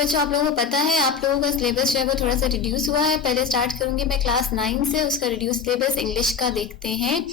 बच्चों, आप लोगों को पता है आप लोगों का सिलेबस जो है वो थोड़ा सा रिड्यूस हुआ है। पहले स्टार्ट करूंगी मैं क्लास 9 से, उसका रिड्यूस सिलेबस इंग्लिश का देखते हैं।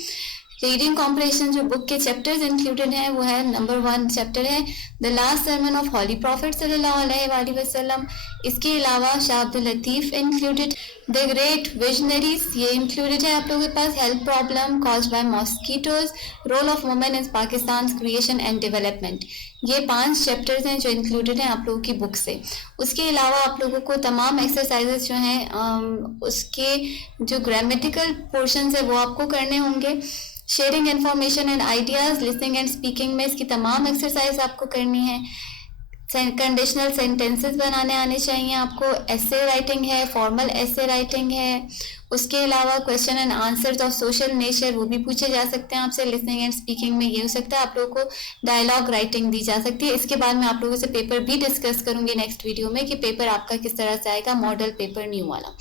रीडिंग कॉम्प्रिहेंशन जो बुक के चैप्टर्स इंक्लूडेड हैं वो है नंबर 1 चैप्टर है the last sermon of holy prophet सल्लल्लाहु अलैहि वसल्लम। इसके अलावा Shah Abdul Latif included, the great visionaries ये इंक्लूडेड है आप लोगों के पास, health problem caused by mosquitoes, role of women in Pakistan creation and development. ये 5 चैप्टर्स हैं जो इंक्लूडेड हैं आप लोगों की बुक से। उसके अलावा आप लोगों को तमाम एक्सरसाइजेस जो हैं उसके जो ग्रामेटिकल पोर्शंस है वो आपको करने होंगे। Sharing information and ideas, listening and speaking में इसकी तमाम एक्सरसाइज आपको करनी है। कंडीशनल सेंटेंसेस बनाने आने चाहिए आपको। एसे राइटिंग है, फॉर्मल एसे राइटिंग है। उसके अलावा question and answers of social nature वो भी पूछे जा सकते हैं आपसे। लिसनिंग एंड स्पीकिंग में ये हो सकता है आप लोगों को डायलॉग राइटिंग दी जा सकती है। इसके बाद मैं आप लोगों से पेपर भी डिस्कस करूंगी नेक्स्ट वीडियो में कि पेपर आपका किस तरह से आएगा, मॉडल पेपर न्यू वाला।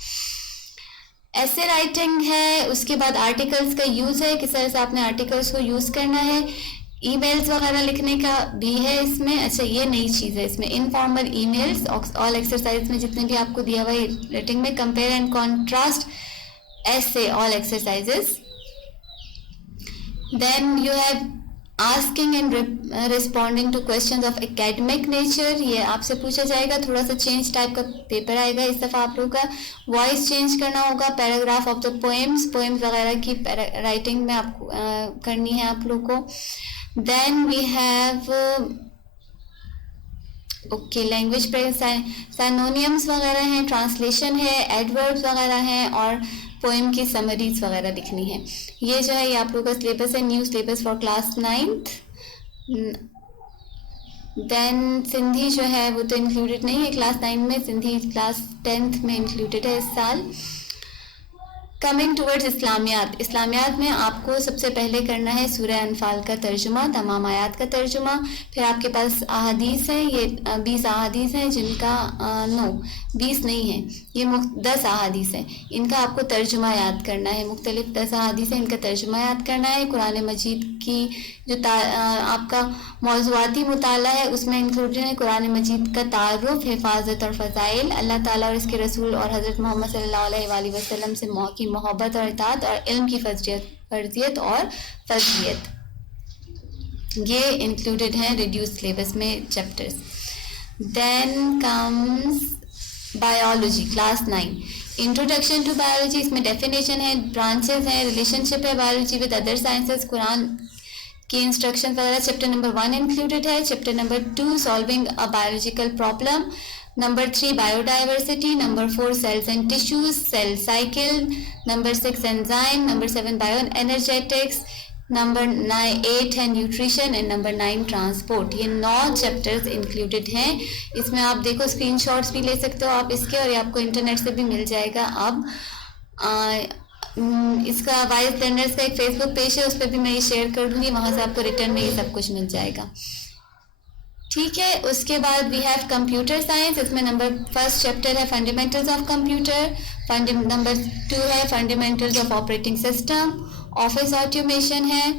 ऐसे राइटिंग है। उसके बाद आर्टिकल्स का यूज है, किस तरह से आपने आर्टिकल्स को यूज करना है। ईमेल्स वगैरह लिखने का भी है इसमें। अच्छा, ये नई चीज़ है इसमें, इनफॉर्मल ईमेल्स। ऑल एक्सरसाइज में जितने भी आपको दिया हुआ है रेटिंग में, कंपेयर एंड कॉन्ट्रास्ट ऐसे all exercises. Then you have asking and responding to questions of academic nature, ये आपसे पूछा जाएगा। थोड़ा सा चेंज टाइप का पेपर आएगा इस दफ़ा आप लोगों का। वॉइस चेंज करना होगा। पैराग्राफ ऑफ द पोएम्स वगैरह की राइटिंग में आपको करनी है आप लोग को। Then we have okay language synonyms वगैरह हैं, ट्रांसलेशन है, एडवर्ब्स वगैरह हैं और पोएम की समरीज वगैरह लिखनी है। ये जो है ये आप लोगों का सिलेबस है, new syllabus for class 9th। Then Sindhi जो है वो तो इंक्लूडेड नहीं है क्लास 9 में, सिंधी क्लास 10th में इंक्लूडेड है इस साल। कमिंग टूवर्ड्स इस्लामियात, इस्लामियात में आपको सबसे पहले करना है सूरह अनफाल का तर्जुमा, तमाम आयात का तर्जुमा। फिर आपके पास अहादीस है, ये 20 अहादीस हैं जिनका 20 नहीं है, ये 10 अहादीस हैं, इनका आपको तर्जुमा याद करना है। मुख्तलिफ 10 अहादीस हैं, इनका तर्जुमा याद करना है। कुरान मजीद की जो आपका मौज़ूआती मुताला है उसमें इंक्लूडेड है कुरान मजीद का तारुफ, हिफाजत और फ़ज़ाइल, अल्लाह ताला और इसके रसूल और हज़रत मोहम्मद सल्लल्लाहु अलैहि वसल्लम से की मोहब्बत और इताअत, और इल्म की फर्जियत और फज़लियत, ये इंक्लूडेड हैं रिड्यूस सिलेबस में chapters. Then comes biology class 9, introduction to biology, इसमें डेफिनेशन है, ब्रांचेस हैं, रिलेशनशिप है biology with other sciences, Quran की इंस्ट्रक्शन वगैरह। चैप्टर नंबर 1 इंक्लूडेड है। Chapter number 2 solving a biological problem, number 3 biodiversity, number 4 cells and tissues, cell cycle, number 6 enzyme, number 7 bioenergetics, number 8 है nutrition and number 9 transport. ये 9 chapters included हैं। इसमें आप देखो screenshots भी ले सकते हो आप इसके, और ये आपको इंटरनेट से भी मिल जाएगा। अब इसका वाइस लर्नर्स का एक फेसबुक पेज है, उस पर भी मैं ये शेयर कर दूंगी, वहाँ से आपको रिटर्न में ये सब कुछ मिल जाएगा। ठीक है, उसके बाद वी हैव कंप्यूटर साइंस, इसमें नंबर 1 चैप्टर है फंडामेंटल्स ऑफ कंप्यूटर, नंबर 2 है fundamentals of operating system, office automation है,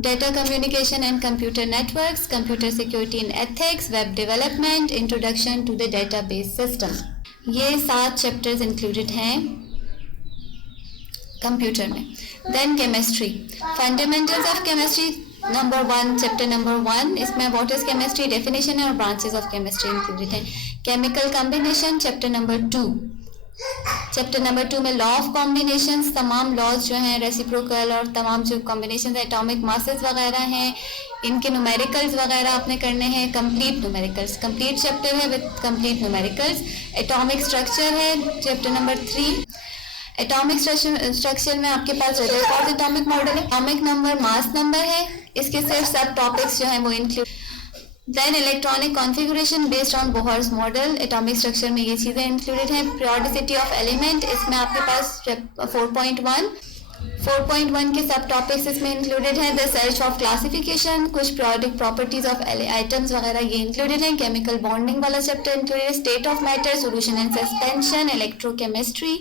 data communication and computer networks, computer security and ethics, web development, introduction to the database system. ये 7 chapters included हैं computer में। Then chemistry, fundamentals of chemistry number 1 chapter number 1, इसमें what is chemistry, definition है और branches of chemistry included हैं। Chemical combination chapter number 2, chapter number 2 में law of combinations, तमाम laws जो हैं रेसिप्रोकल और तमाम जो कॉम्बिनेशन है, एटॉमिक मासेस वगैरह हैं, इनके न्यूमेरिकल्स वगैरह आपने करने हैं। कंप्लीट न्यूमेरिकल्स, कंप्लीट चैप्टर है with complete numericals. Atomic structure है चैप्टर नंबर 3, एटॉमिक स्ट्रक्चर में आपके पास एटॉमिक मॉडल है, एटॉमिक नंबर, मास नंबर है, इसके सिर्फ सब टॉपिक्स जो हैं वो include. Then electronic configuration based on Bohr's model, atomic structure में ये चीज़ें इंक्लूडेड हैं। पीरियोडिसिटी ऑफ एलिमेंट, इसमें आपके पास 4.1, 4.1 के सब टॉपिक्स इसमें इंक्लूडेड हैं। द सर्च ऑफ क्लासिफिकेशन, कुछ प्रोडक्ट प्रॉपर्टीज ऑफ आइटम्स वगैरह ये इंक्लूडेड हैं। केमिकल बॉन्डिंग वाला chapter included. State of matter, solution and suspension, electrochemistry,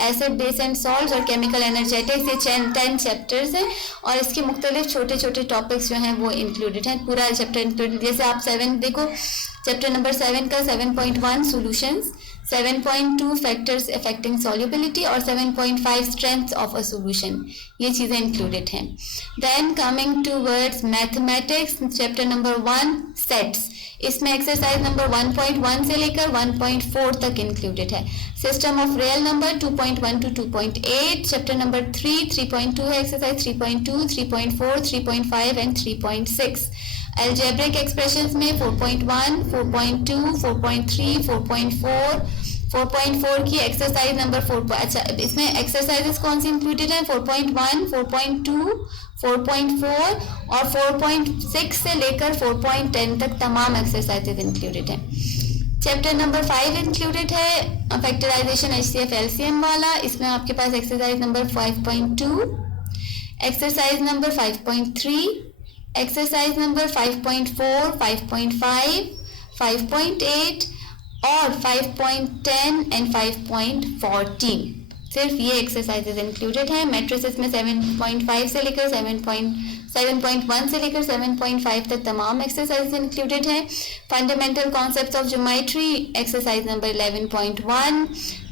acid base and salts और केमिकल एनर्जेटिक्स, ये 10 चैप्टर्स हैं और इसके मुख्तलिफ छोटे छोटे टॉपिक्स जो हैं वो इंक्लूडेड हैं। पूरा चैप्टर इंक्लूडेड, जैसे आप 7 देखो, चैप्टर नंबर 7 का 7.1 सोल्यूशंस, 7.2 फैक्टर्स अफेक्टिंग सॉल्युबिलिटी और 7.5 स्ट्रेंथ्स ऑफ अ सॉल्यूशन, ये चीज़ें इंक्लूडेड हैं। Then coming towards mathematics, chapter number 1 sets, इसमें एक्सरसाइज नंबर 1.1 से लेकर 1.4 तक इंक्लूडेड है। System of real number 2.1 to 2.8, chapter number 3.2 है एक्सरसाइज 3.2, 3.4, 3.5 एंड 3.6। अलजेब्रिक एक्सप्रेशंस में 4.1, 4.2, 4.3, 4.4, 4.4 की एक्सरसाइज नंबर 4। अच्छा, इसमें एक्सरसाइजेस कौन सी इंक्लूडेड है? 4.1, 4.2, 4.4 और 4.6 से लेकर 4.10 तक तमाम एक्सरसाइजेस इंक्लूडेड हैं। चैप्टर नंबर 5 इंक्लूडेड है फैक्टराइजेशन HCF LCM वाला, इसमें आपके पास exercise number 5.2, exercise number 5.3, exercise number 5.4, 5.5, 5.8 और 5.10 एंड 5.14, सिर्फ ये एक्सरसाइजेज इंक्लूडेड हैं। मैट्रिसेस में 7.5 से लेकर 7.1 से लेकर 7.5 तक तमाम एक्सरसाइज इंक्लूडेड हैं। Fundamental concepts of geometry, exercise number 11.1,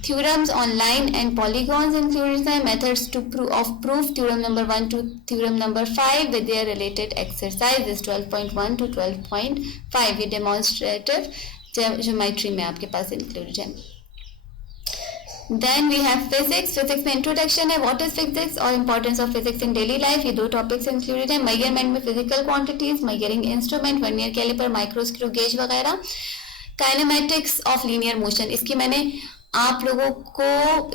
theorems on line and polygons included हैं। Methods to of proof, theorem number 1 to theorem number 5 with their related exercises 12.1 to 12.5, ये डेमोन्स्ट्रेटिव ज्योमेट्री में आपके पास इंक्लूडेड है। Then we have physics, physics में introduction है, what is physics और importance of physics in daily life, ये 2 topics included है। मेजरमेंट में physical quantities, measuring instrument, vernier caliper, micro screw gauge वगैरह। काइनेमेटिक्स ऑफ लीनियर मोशन, इसकी मैंने आप लोगों को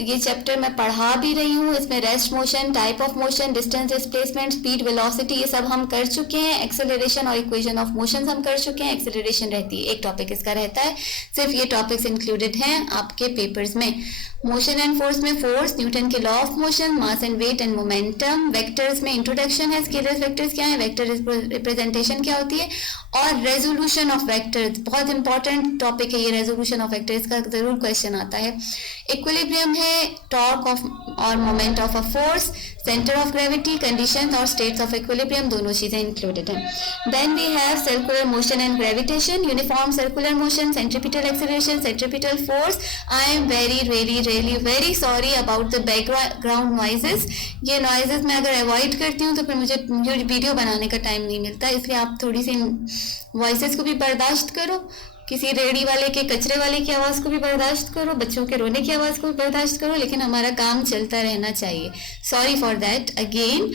ये चैप्टर मैं पढ़ा भी रही हूँ। इसमें rest motion, type of motion, distance displacement, speed, velocity, ये सब हम कर चुके हैं। एक्सेलरेशन और इक्वेशन ऑफ मोशन हम कर चुके हैं। एक्सेलरेशन रहती है, एक टॉपिक इसका रहता है, सिर्फ ये टॉपिक्स इंक्लूडेड हैं आपके पेपर्स में। मोशन एंड फोर्स में फोर्स, न्यूटन के law of motion, mass and weight and momentum. Vectors में इंट्रोडक्शन है, स्केलर वेक्टर्स क्या है, वेक्टर रिप्रेजेंटेशन क्या होती है और रेजोल्यूशन ऑफ वेक्टर्स, बहुत इंपॉर्टेंट टॉपिक है ये रेजोल्यूशन ऑफ वेक्टर्स का जरूर क्वेश्चन आता है। इक्विलिब्रियम है, टॉर्क ऑफ और moment of a force, centre of gravity, conditions और स्टेट्स ऑफ इक्विलिब्रियम, दोनों चीजें इंक्लूडेड हैं। Then we have circular motion and gravitation, uniform circular motion, centripetal acceleration, centripetal force. I am very sorry about the background noises, ये noises मैं अगर avoid करती हूँ तो फिर मुझे वीडियो बनाने का टाइम नहीं मिलता, इसलिए आप थोड़ी सी वॉइसेस को भी बर्दाश्त करो, किसी रेडी वाले के कचरे वाले की आवाज़ को भी बर्दाश्त करो, बच्चों के रोने की आवाज़ को भी बर्दाश्त करो, लेकिन हमारा काम चलता रहना चाहिए। Sorry for that again.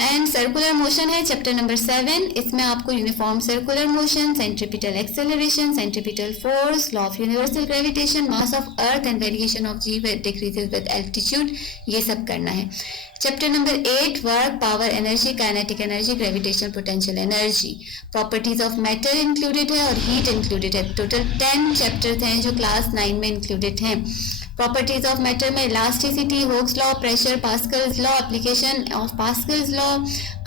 And circular motion है चैप्टर नंबर 7, इसमें आपको uniform circular motion, centripetal acceleration, centripetal force, law of universal gravitation, mass of earth and variation of g decreases with altitude, ये सब करना है। Chapter number 8 work, power, energy, kinetic energy, gravitation, potential energy. Properties of matter included है और heat included है। Total 10 chapters हैं जो class 9 में इंक्लूडेड हैं। प्रॉपर्टीज ऑफ मैटर में elasticity, Hooke's law, pressure, Pascal's law, application of Pascal's law,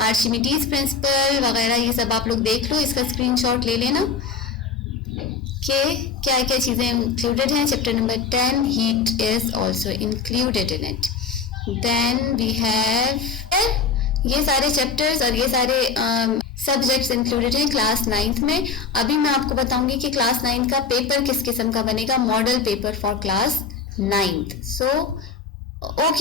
Archimedes principle वगैरह, ये सब आप लोग देख लो, इसका स्क्रीनशॉट ले लेना कि क्या क्या चीज़ें इंक्लूडेड हैं। Chapter number 10 heat is also included in it. Then we have ये सारे चैप्टर्स और ये सारे सब्जेक्ट्स इंक्लूडेड हैं क्लास 9th में। अभी मैं आपको बताऊंगी कि क्लास 9th का पेपर किस किस्म का बनेगा, model paper for class 9th। So okay.